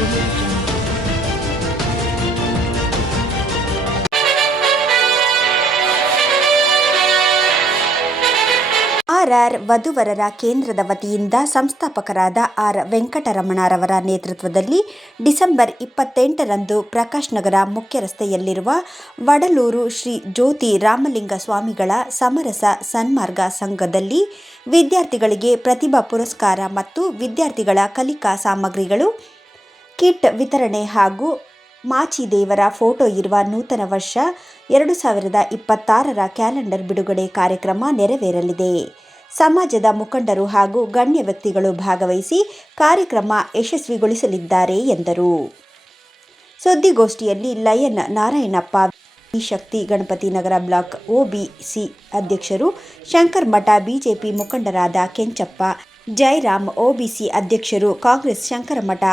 RR ವಧುವರರ ಕೇಂದ್ರದ ವತಿಯಿಂದ ಸಂಸ್ಥಾಪಕರಾದ ಆರ್ ವೆಂಕಟರಮಣರವರ ನೇತೃತ್ವದಲ್ಲಿ ಡಿಸೆಂಬರ್ 28ರಂದು ಪ್ರಕಾಶ್ ನಗರ ಮುಖ್ಯ ರಸ್ತೆಯಲ್ಲಿರುವ ವಡಲೂರು ಶ್ರೀ ಜ್ಯೋತಿ ರಾಮಲಿಂಗ ಸ್ವಾಮಿಗಳ ಸಮರಸ ಸನ್ಮಾರ್ಗ ಸಂಘದಲ್ಲಿ ವಿದ್ಯಾರ್ಥಿಗಳಿಗೆ ಪ್ರತಿಭಾ ಪುರಸ್ಕಾರ ಮತ್ತು ವಿದ್ಯಾರ್ಥಿಗಳ ಕಲಿಕಾ ಸಾಮಗ್ರಿಗಳು, ಕಿಟ್ ವಿತರಣೆ ಹಾಗೂ ಮಾಚಿದೇವರ ಫೋಟೋ ಇರುವ ನೂತನ ವರ್ಷ 2026ರ ಕ್ಯಾಲೆಂಡರ್ ಬಿಡುಗಡೆ ಕಾರ್ಯಕ್ರಮ ನೆರವೇರಲಿದೆ. ಸಮಾಜದ ಮುಖಂಡರು ಹಾಗೂ ಗಣ್ಯ ವ್ಯಕ್ತಿಗಳು ಭಾಗವಹಿಸಿ ಕಾರ್ಯಕ್ರಮ ಯಶಸ್ವಿಗೊಳಿಸಲಿದ್ದಾರೆ ಎಂದರು. ಸುದ್ದಿಗೋಷ್ಠಿಯಲ್ಲಿ ಲಯನ್ ನಾರಾಯಣಪ್ಪ, ಶಕ್ತಿ ಗಣಪತಿ ನಗರ ಬ್ಲಾಕ್ ಒಬಿಸಿ ಅಧ್ಯಕ್ಷರು, ಶಂಕರ್ ಮಠ ಬಿಜೆಪಿ ಮುಖಂಡರಾದ ಕೆಂಚಪ್ಪ, ಜಯರಾಮ್ ಒಬಿಸಿ ಅಧ್ಯಕ್ಷರು, ಕಾಂಗ್ರೆಸ್ ಶಂಕರಮಠ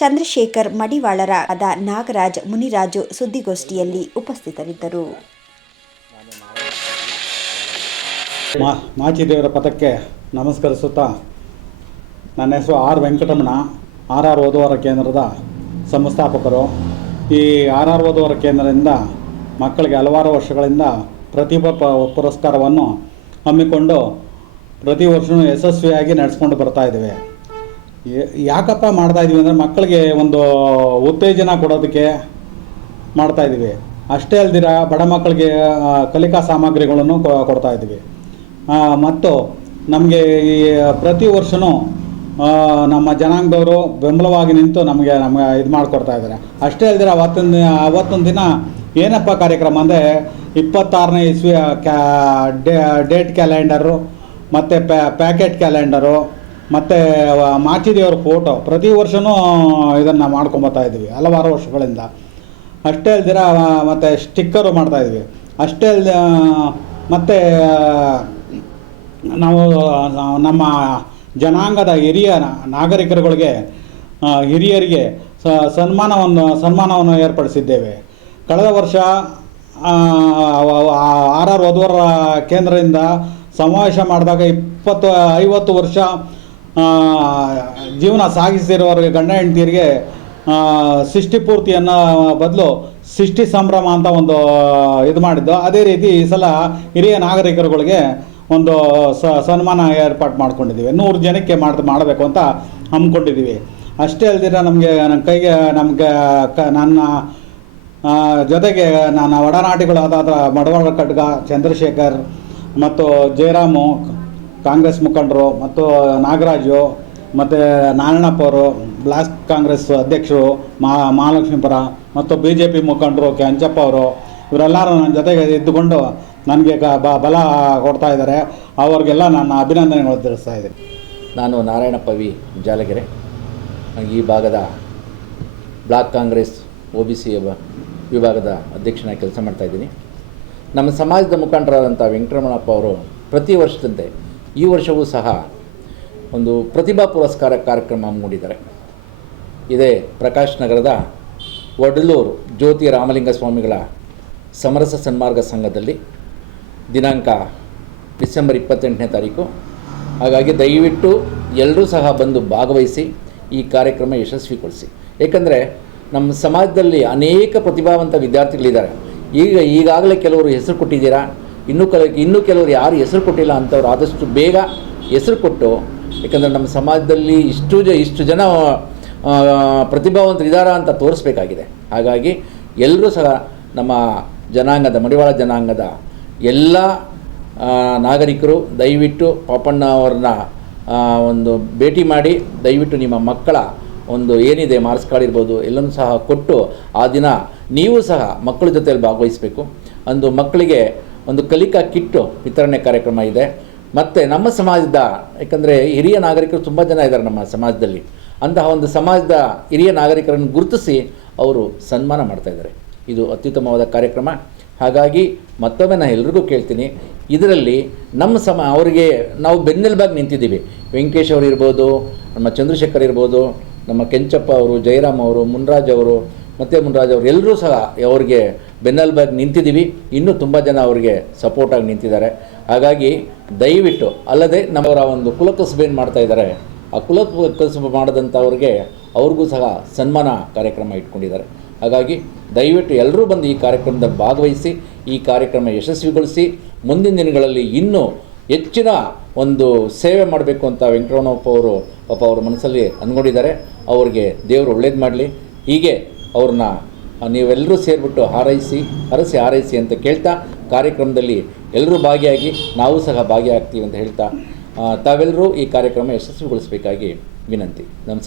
ಚಂದ್ರಶೇಖರ್ ಮಡಿವಾಳರಾದ ನಾಗರಾಜ್ ಮುನಿರಾಜು ಸುದ್ದಿಗೋಷ್ಠಿಯಲ್ಲಿ ಉಪಸ್ಥಿತರಿದ್ದರು. ಮಾಚಿದೇವರ ಪದಕ್ಕೆ ನಮಸ್ಕರಿಸುತ್ತಾ, ನನ್ನ ಹೆಸರು ಆರ್ ವೆಂಕಟರಮಣ, ಆರ್ ವಧುವರ ಕೇಂದ್ರದ ಸಂಸ್ಥಾಪಕರು. ಈ ಆರ್ ವಧುವರ ಕೇಂದ್ರದಿಂದ ಮಕ್ಕಳಿಗೆ ಹಲವಾರು ವರ್ಷಗಳಿಂದ ಪ್ರತಿಭಾ ಪುರಸ್ಕಾರವನ್ನು ಹಮ್ಮಿಕೊಂಡು ಪ್ರತಿ ವರ್ಷವೂ ಯಶಸ್ವಿಯಾಗಿ ನಡೆಸ್ಕೊಂಡು ಬರ್ತಾಯಿದ್ದೇವೆ. ಯಾಕಪ್ಪ ಮಾಡ್ತಾಯಿದ್ದೀವಿ ಅಂದರೆ ಮಕ್ಕಳಿಗೆ ಒಂದು ಉತ್ತೇಜನ ಕೊಡೋದಕ್ಕೆ ಮಾಡ್ತಾಯಿದ್ದೀವಿ. ಅಷ್ಟೇ ಅಲ್ದಿರ ಬಡ ಮಕ್ಕಳಿಗೆ ಕಲಿಕಾ ಸಾಮಗ್ರಿಗಳನ್ನು ಕೊಡ್ತಾಯಿದ್ದೀವಿ. ಮತ್ತು ನಮಗೆ ಈ ಪ್ರತಿ ವರ್ಷವೂ ನಮ್ಮ ಜನಾಂಗದವರು ಬೆಂಬಲವಾಗಿ ನಿಂತು ನಮಗೆ ಇದು ಮಾಡಿಕೊಡ್ತಾ ಇದ್ದಾರೆ. ಅಷ್ಟೇ ಅಲ್ದಿರ ಅವತ್ತೊಂದು ದಿನ ಏನಪ್ಪ ಕಾರ್ಯಕ್ರಮ ಅಂದರೆ 26ನೇ ಇಸ್ವಿಯ ಡೇಟ್ ಕ್ಯಾಲೆಂಡರು ಮತ್ತು ಪ್ಯಾಕೆಟ್ ಕ್ಯಾಲೆಂಡರು ಮತ್ತು ಮಾಚಿದೇವರ ಫೋಟೋ ಪ್ರತಿ ವರ್ಷವೂ ಇದನ್ನು ಮಾಡ್ಕೊಂಬತ್ತಾ ಇದ್ದೀವಿ ಹಲವಾರು ವರ್ಷಗಳಿಂದ. ಅಷ್ಟೇ ಅಲ್ದಿರ ಮತ್ತು ಸ್ಟಿಕ್ಕರು ಮಾಡ್ತಾಯಿದ್ವಿ. ಅಷ್ಟೇ ಮತ್ತು ನಾವು ನಮ್ಮ ಜನಾಂಗದ ಹಿರಿಯ ನಾಗರಿಕರುಗಳಿಗೆ ಹಿರಿಯರಿಗೆ ಸನ್ಮಾನವನ್ನು ಏರ್ಪಡಿಸಿದ್ದೇವೆ. ಕಳೆದ ವರ್ಷ ಆರ್ ವಧುವರ ಕೇಂದ್ರದಿಂದ ಸಮಾವೇಶ ಮಾಡಿದಾಗ 50 ವರ್ಷ ಜೀವನ ಸಾಗಿಸಿರೋರಿಗೆ ಗಂಡ ಹೆಂಡತಿಯರಿಗೆ ಸೃಷ್ಟಿ ಪೂರ್ತಿಯನ್ನು ಬದಲು ಸೃಷ್ಟಿ ಸಂಭ್ರಮ ಅಂತ ಒಂದು ಇದು ಮಾಡಿದ್ದು. ಅದೇ ರೀತಿ ಈ ಸಲ ಹಿರಿಯ ನಾಗರಿಕರುಗಳಿಗೆ ಒಂದು ಸನ್ಮಾನ ಏರ್ಪಾಡು ಮಾಡ್ಕೊಂಡಿದ್ದೀವಿ. 100 ಜನಕ್ಕೆ ಮಾಡಬೇಕು ಅಂತ ಹಮ್ಮಿಕೊಂಡಿದ್ದೀವಿ. ಅಷ್ಟೇ ಅಲ್ದಿರ ನನ್ನ ಜೊತೆಗೆ ನನ್ನ ಒಡನಾಟಿಗಳಾದ ಮಡವಾಳ ಖಡ್ಗ, ಚಂದ್ರಶೇಖರ್ ಮತ್ತು ಜಯರಾಮು ಕಾಂಗ್ರೆಸ್ ಮುಖಂಡರು, ಮತ್ತು ನಾಗರಾಜು ಮತ್ತು ನಾರಾಯಣಪ್ಪ ಅವರು ಬ್ಲಾಕ್ ಕಾಂಗ್ರೆಸ್ ಅಧ್ಯಕ್ಷರು, ಮಹಾಲಕ್ಷ್ಮೀಪುರ, ಮತ್ತು BJP ಮುಖಂಡರು ಕೆಂಚಪ್ಪ ಅವರು, ಇವರೆಲ್ಲರೂ ನನ್ನ ಜೊತೆಗೆ ಇದ್ದುಕೊಂಡು ನನಗೆ ಬಲ ಕೊಡ್ತಾ ಇದ್ದಾರೆ. ಅವ್ರಿಗೆಲ್ಲ ನನ್ನ ಅಭಿನಂದನೆಗಳು ತಿಳಿಸ್ತಾ ಇದ್ದೀನಿ. ನಾನು ನಾರಾಯಣಪ್ಪ ಜಾಲಗೆರೆ, ಈ ಭಾಗದ ಬ್ಲಾಕ್ ಕಾಂಗ್ರೆಸ್ OBC ವಿಭಾಗದ ಅಧ್ಯಕ್ಷನಾಗಿ ಕೆಲಸ ಮಾಡ್ತಾಯಿದ್ದೀನಿ. ನಮ್ಮ ಸಮಾಜದ ಮುಖಂಡರಾದಂಥ ವೆಂಕಟರಮಣಪ್ಪ ಅವರು ಪ್ರತಿ ವರ್ಷದಂತೆ ಈ ವರ್ಷವೂ ಸಹ ಒಂದು ಪ್ರತಿಭಾ ಪುರಸ್ಕಾರ ಕಾರ್ಯಕ್ರಮ ಹಮ್ಮಿಕೊಂಡಿದ್ದಾರೆ. ಇದೇ ಪ್ರಕಾಶ್ ನಗರದ ವಡಲೂರು ಜ್ಯೋತಿ ರಾಮಲಿಂಗ ಸ್ವಾಮಿಗಳ ಸಮರಸ ಸನ್ಮಾರ್ಗ ಸಂಘದಲ್ಲಿ ದಿನಾಂಕ ಡಿಸೆಂಬರ್ 28ನೇ ತಾರೀಕು. ಹಾಗಾಗಿ ದಯವಿಟ್ಟು ಎಲ್ಲರೂ ಸಹ ಬಂದು ಭಾಗವಹಿಸಿ ಈ ಕಾರ್ಯಕ್ರಮ ಯಶಸ್ವಿಗೊಳಿಸಿ. ಏಕೆಂದರೆ ನಮ್ಮ ಸಮಾಜದಲ್ಲಿ ಅನೇಕ ಪ್ರತಿಭಾವಂತ ವಿದ್ಯಾರ್ಥಿಗಳಿದ್ದಾರೆ. ಈಗಾಗಲೇ ಕೆಲವರು ಹೆಸರು ಕೊಟ್ಟಿದ್ದೀರಾ, ಇನ್ನೂ ಕೆಲವರು ಯಾರು ಹೆಸರು ಕೊಟ್ಟಿಲ್ಲ ಅಂಥವ್ರು ಆದಷ್ಟು ಬೇಗ ಹೆಸರು ಕೊಟ್ಟು, ಏಕೆಂದರೆ ನಮ್ಮ ಸಮಾಜದಲ್ಲಿ ಇಷ್ಟು ಜನ ಪ್ರತಿಭಾವಂತರಿದ್ದಾರಾ ಅಂತ ತೋರಿಸ್ಬೇಕಾಗಿದೆ. ಹಾಗಾಗಿ ಎಲ್ಲರೂ ಸಹ ನಮ್ಮ ಜನಾಂಗದ ಮಡಿವಾಳ ಜನಾಂಗದ ಎಲ್ಲ ನಾಗರಿಕರು ದಯವಿಟ್ಟು ಪಾಪಣ್ಣ ಅವ್ರನ್ನ ಒಂದು ಭೇಟಿ ಮಾಡಿ ದಯವಿಟ್ಟು ನಿಮ್ಮ ಮಕ್ಕಳ ಒಂದು ಏನಿದೆ ಮಾರ್ಕ್ಸ್ ಕಾರ್ಡ್ ಇರ್ಬೋದು ಎಲ್ಲನೂ ಸಹ ಕೊಟ್ಟು ಆ ದಿನ ನೀವು ಸಹ ಮಕ್ಕಳ ಜೊತೆಯಲ್ಲಿ ಭಾಗವಹಿಸಬೇಕು. ಅಂದು ಮಕ್ಕಳಿಗೆ ಒಂದು ಕಲಿಕಾ ಕಿಟ್ಟು ವಿತರಣೆ ಕಾರ್ಯಕ್ರಮ ಇದೆ. ಮತ್ತು ನಮ್ಮ ಸಮಾಜದ, ಯಾಕಂದರೆ ಹಿರಿಯ ನಾಗರಿಕರು ತುಂಬ ಜನ ಇದ್ದಾರೆ ನಮ್ಮ ಸಮಾಜದಲ್ಲಿ, ಅಂತಹ ಒಂದು ಸಮಾಜದ ಹಿರಿಯ ನಾಗರಿಕರನ್ನು ಗುರುತಿಸಿ ಅವರು ಸನ್ಮಾನ ಮಾಡ್ತಾಯಿದ್ದಾರೆ. ಇದು ಅತ್ಯುತ್ತಮವಾದ ಕಾರ್ಯಕ್ರಮ. ಹಾಗಾಗಿ ಮತ್ತೊಮ್ಮೆ ನಾನು ಎಲ್ರಿಗೂ ಕೇಳ್ತೀನಿ, ಇದರಲ್ಲಿ ನಮ್ಮ ಅವರಿಗೆ ನಾವು ಬೆನ್ನೆಲುಬಾಗಿ ನಿಂತಿದ್ದೀವಿ. ವೆಂಕಟೇಶ್ ಅವರು ಇರ್ಬೋದು, ನಮ್ಮ ಚಂದ್ರಶೇಖರ್ ಇರ್ಬೋದು, ನಮ್ಮ ಕೆಂಚಪ್ಪ ಅವರು, ಜಯರಾಮ್ ಅವರು, ಮುನ್ರಾಜ್ ಅವರು ಎಲ್ಲರೂ ಸಹ ಅವ್ರಿಗೆ ಬೆನ್ನೆಲುಬಾಗಿ ನಿಂತಿದ್ದೀವಿ. ಇನ್ನೂ ತುಂಬ ಜನ ಅವರಿಗೆ ಸಪೋರ್ಟಾಗಿ ನಿಂತಿದ್ದಾರೆ. ಹಾಗಾಗಿ ದಯವಿಟ್ಟು, ಅಲ್ಲದೆ ನಮ್ಮವರ ಒಂದು ಕುಲಕಸಬೇನು ಮಾಡ್ತಾಯಿದ್ದಾರೆ, ಆ ಕುಲ ಕಸುಬು ಮಾಡಿದಂಥವ್ರಿಗೆ ಅವ್ರಿಗೂ ಸಹ ಸನ್ಮಾನ ಕಾರ್ಯಕ್ರಮ ಇಟ್ಕೊಂಡಿದ್ದಾರೆ. ಹಾಗಾಗಿ ದಯವಿಟ್ಟು ಎಲ್ಲರೂ ಬಂದು ಈ ಕಾರ್ಯಕ್ರಮದಲ್ಲಿ ಭಾಗವಹಿಸಿ ಈ ಕಾರ್ಯಕ್ರಮ ಯಶಸ್ವಿಗೊಳಿಸಿ ಮುಂದಿನ ದಿನಗಳಲ್ಲಿ ಇನ್ನೂ ಹೆಚ್ಚಿನ ಒಂದು ಸೇವೆ ಮಾಡಬೇಕು ಅಂತ ವೆಂಕಟರಮಣಪ್ಪ ಅವರು ಪಾಪ ಅವ್ರ ಮನಸ್ಸಲ್ಲಿ ಅಂದ್ಕೊಂಡಿದ್ದಾರೆ. ಅವ್ರಿಗೆ ದೇವರು ಒಳ್ಳೇದು ಮಾಡಲಿ. ಹೀಗೆ ಅವ್ರನ್ನ ನೀವೆಲ್ಲರೂ ಸೇರಿಬಿಟ್ಟು ಹಾರೈಸಿ ಅಂತ ಕೇಳ್ತಾ ಕಾರ್ಯಕ್ರಮದಲ್ಲಿ ಎಲ್ಲರೂ ಭಾಗಿಯಾಗಿ ನಾವು ಸಹ ಭಾಗಿಯಾಗ್ತೀವಿ ಅಂತ ಹೇಳ್ತಾ ತಾವೆಲ್ಲರೂ ಈ ಕಾರ್ಯಕ್ರಮ ಯಶಸ್ವಿಗೊಳಿಸಬೇಕಾಗಿ ವಿನಂತಿ. ನಮಸ್ಕಾರ.